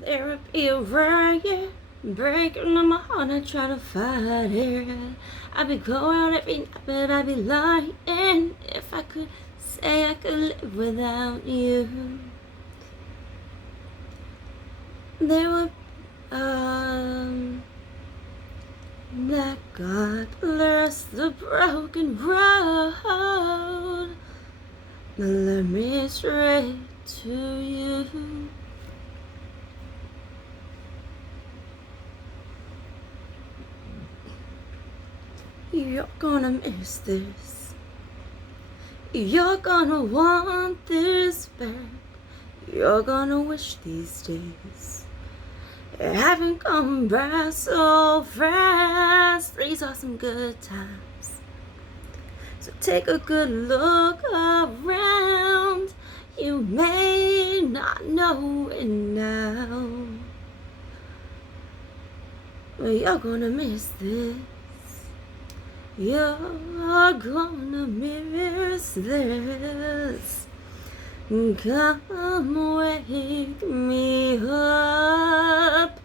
There be a riot breaking on my heart, I try to fight it. I be going out every night, but I be lying. If I could say I could live without you, there would, that God bless the broken road that led me straight to you. You're gonna miss this. You're gonna want this back. You're gonna wish these days haven't come back so fast. These are some good times, so take a good look around. You may not know it now, but you're gonna miss this. You're gonna miss this. Come wake me up.